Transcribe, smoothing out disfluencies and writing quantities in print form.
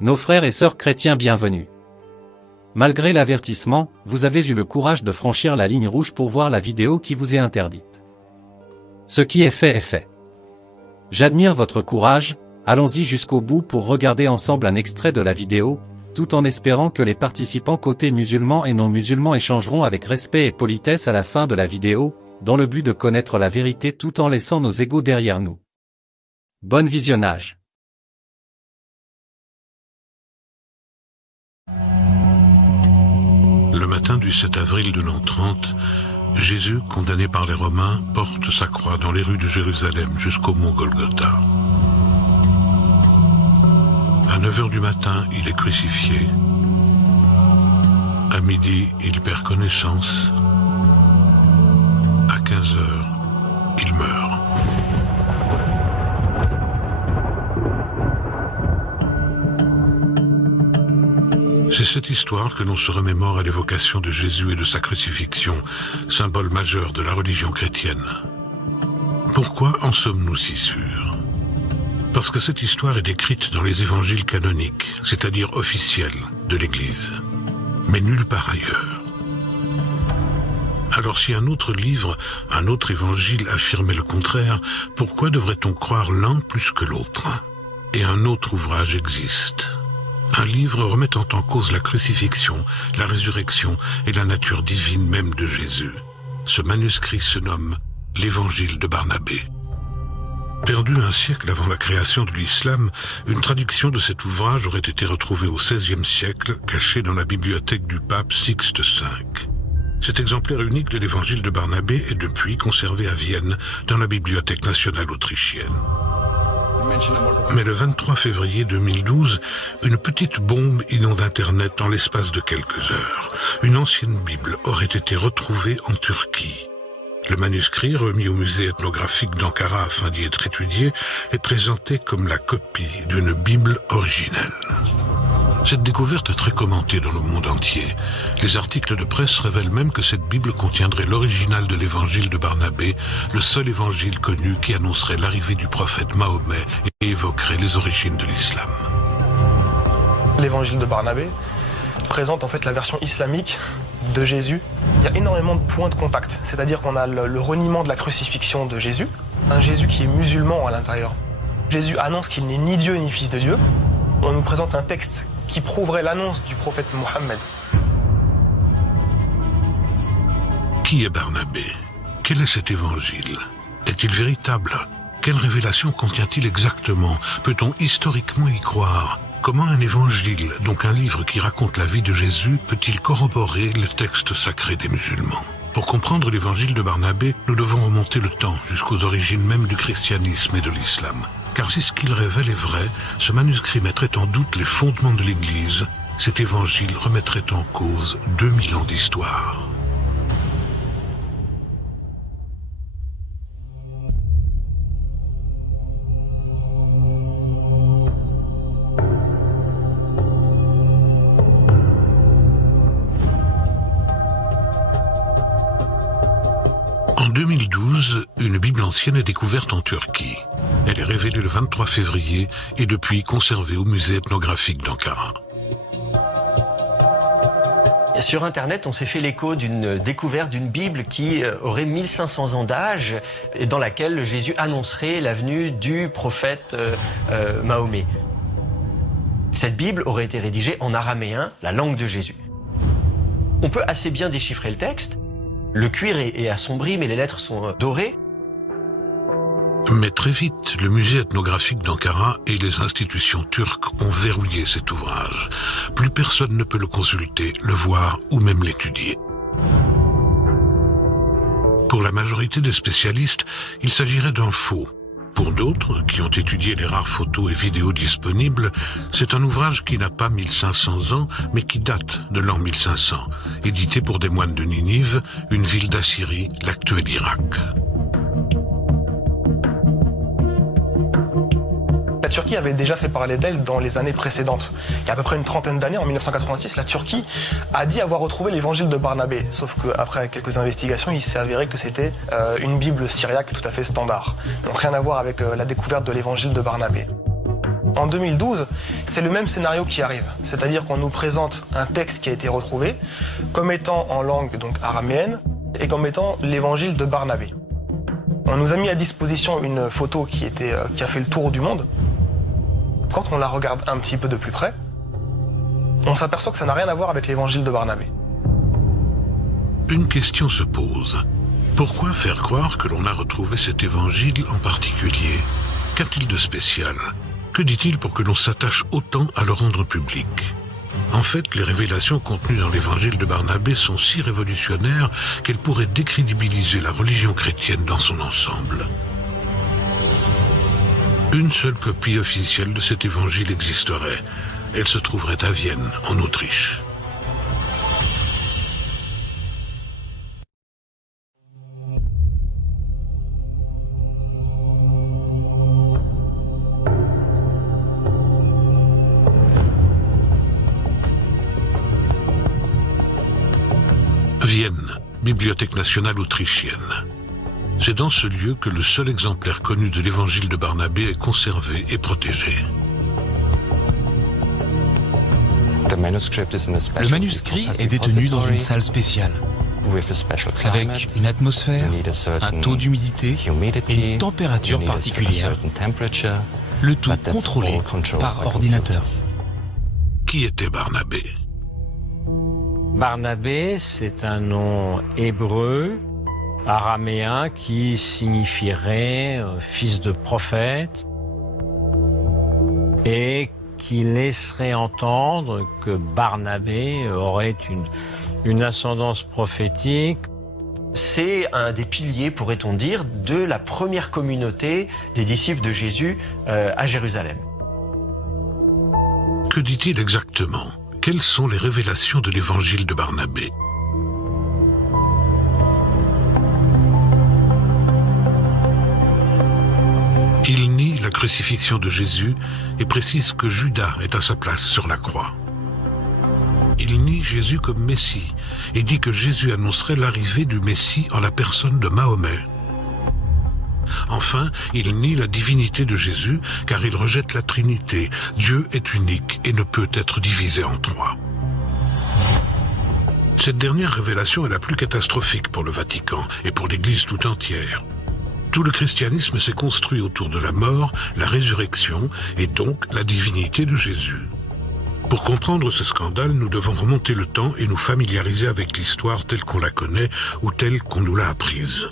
Nos frères et sœurs chrétiens bienvenus. Malgré l'avertissement, vous avez eu le courage de franchir la ligne rouge pour voir la vidéo qui vous est interdite. Ce qui est fait est fait. J'admire votre courage, allons-y jusqu'au bout pour regarder ensemble un extrait de la vidéo, tout en espérant que les participants côté musulmans et non musulmans échangeront avec respect et politesse à la fin de la vidéo, dans le but de connaître la vérité tout en laissant nos égos derrière nous. Bon visionnage. Le matin du 7 avril de l'an 30, Jésus, condamné par les Romains, porte sa croix dans les rues de Jérusalem jusqu'au mont Golgotha. À 9 h du matin, il est crucifié. À midi, il perd connaissance. À 15 h, il meurt. C'est cette histoire que l'on se remémore à l'évocation de Jésus et de sa crucifixion, symbole majeur de la religion chrétienne. Pourquoi en sommes-nous si sûrs? Parce que cette histoire est décrite dans les évangiles canoniques, c'est-à-dire officiels de l'Église, mais nulle part ailleurs. Alors si un autre livre, un autre évangile affirmait le contraire, pourquoi devrait-on croire l'un plus que l'autre? Et un autre ouvrage existe. Un livre remettant en cause la crucifixion, la résurrection et la nature divine même de Jésus. Ce manuscrit se nomme l'Évangile de Barnabé. Perdu un siècle avant la création de l'islam, une traduction de cet ouvrage aurait été retrouvée au XVIe siècle, cachée dans la bibliothèque du pape Sixte V. Cet exemplaire unique de l'Évangile de Barnabé est depuis conservé à Vienne, dans la Bibliothèque nationale autrichienne. Mais le 23 février 2012, une petite bombe inonde Internet en l'espace de quelques heures. Une ancienne Bible aurait été retrouvée en Turquie. Le manuscrit, remis au musée ethnographique d'Ankara afin d'y être étudié, est présenté comme la copie d'une Bible originelle. Cette découverte est très commentée dans le monde entier. Les articles de presse révèlent même que cette Bible contiendrait l'original de l'évangile de Barnabé, le seul évangile connu qui annoncerait l'arrivée du prophète Mahomet et évoquerait les origines de l'islam. L'évangile de Barnabé présente en fait la version islamique de Jésus. Il y a énormément de points de contact, c'est-à-dire qu'on a le reniement de la crucifixion de Jésus, un Jésus qui est musulman à l'intérieur. Jésus annonce qu'il n'est ni Dieu ni fils de Dieu. On nous présente un texte qui prouverait l'annonce du prophète Mohammed. Qui est Barnabé? Quel est cet évangile? Est-il véritable? Quelle révélation contient-il exactement? Peut-on historiquement y croire? Comment un évangile, donc un livre qui raconte la vie de Jésus, peut-il corroborer le texte sacré des musulmans? Pour comprendre l'évangile de Barnabé, nous devons remonter le temps jusqu'aux origines même du christianisme et de l'islam. Car si ce qu'il révèle est vrai, ce manuscrit mettrait en doute les fondements de l'Église. Cet évangile remettrait en cause 2000 ans d'histoire. En 2012, une Bible ancienne est découverte en Turquie. Elle est révélée le 23 février et depuis conservée au musée ethnographique d'Ankara. Sur Internet, on s'est fait l'écho d'une découverte d'une Bible qui aurait 1500 ans d'âge et dans laquelle Jésus annoncerait la venue du prophète Mahomet. Cette Bible aurait été rédigée en araméen, la langue de Jésus. On peut assez bien déchiffrer le texte. Le cuir est assombri, mais les lettres sont dorées. Mais très vite, le musée ethnographique d'Ankara et les institutions turques ont verrouillé cet ouvrage. Plus personne ne peut le consulter, le voir ou même l'étudier. Pour la majorité des spécialistes, il s'agirait d'un faux. Pour d'autres, qui ont étudié les rares photos et vidéos disponibles, c'est un ouvrage qui n'a pas 1500 ans, mais qui date de l'an 1500, édité pour des moines de Ninive, une ville d'Assyrie, l'actuel Irak. La Turquie avait déjà fait parler d'elle dans les années précédentes. Il y a à peu près une trentaine d'années, en 1986, la Turquie a dit avoir retrouvé l'évangile de Barnabé. Sauf qu'après quelques investigations, il s'est avéré que c'était une Bible syriaque tout à fait standard. Donc rien à voir avec la découverte de l'évangile de Barnabé. En 2012, c'est le même scénario qui arrive, c'est-à-dire qu'on nous présente un texte qui a été retrouvé comme étant en langue donc araméenne et comme étant l'évangile de Barnabé. On nous a mis à disposition une photo qui a fait le tour du monde. Quand on la regarde un petit peu de plus près, on s'aperçoit que ça n'a rien à voir avec l'évangile de Barnabé. Une question se pose. Pourquoi faire croire que l'on a retrouvé cet évangile en particulier? Qu'a-t-il de spécial? Que dit-il pour que l'on s'attache autant à le rendre public? En fait, les révélations contenues dans l'évangile de Barnabé sont si révolutionnaires qu'elles pourraient décrédibiliser la religion chrétienne dans son ensemble. Une seule copie officielle de cet évangile existerait. Elle se trouverait à Vienne, en Autriche. Vienne, Bibliothèque nationale autrichienne. C'est dans ce lieu que le seul exemplaire connu de l'évangile de Barnabé est conservé et protégé. Le manuscrit est détenu dans une salle spéciale, avec une atmosphère, un taux d'humidité et une température particulière, le tout contrôlé par ordinateur. Qui était Barnabé? Barnabé, c'est un nom hébreu, araméen, qui signifierait fils de prophète et qui laisserait entendre que Barnabé aurait une ascendance prophétique. C'est un des piliers, pourrait-on dire, de la première communauté des disciples de Jésus à Jérusalem. Que dit-il exactement? Quelles sont les révélations de l'évangile de Barnabé? Il nie la crucifixion de Jésus et précise que Judas est à sa place sur la croix. Il nie Jésus comme Messie et dit que Jésus annoncerait l'arrivée du Messie en la personne de Mahomet. Enfin, il nie la divinité de Jésus car il rejette la Trinité. Dieu est unique et ne peut être divisé en trois. Cette dernière révélation est la plus catastrophique pour le Vatican et pour l'Église tout entière. Tout le christianisme s'est construit autour de la mort, la résurrection et donc la divinité de Jésus. Pour comprendre ce scandale, nous devons remonter le temps et nous familiariser avec l'histoire telle qu'on la connaît ou telle qu'on nous l'a apprise.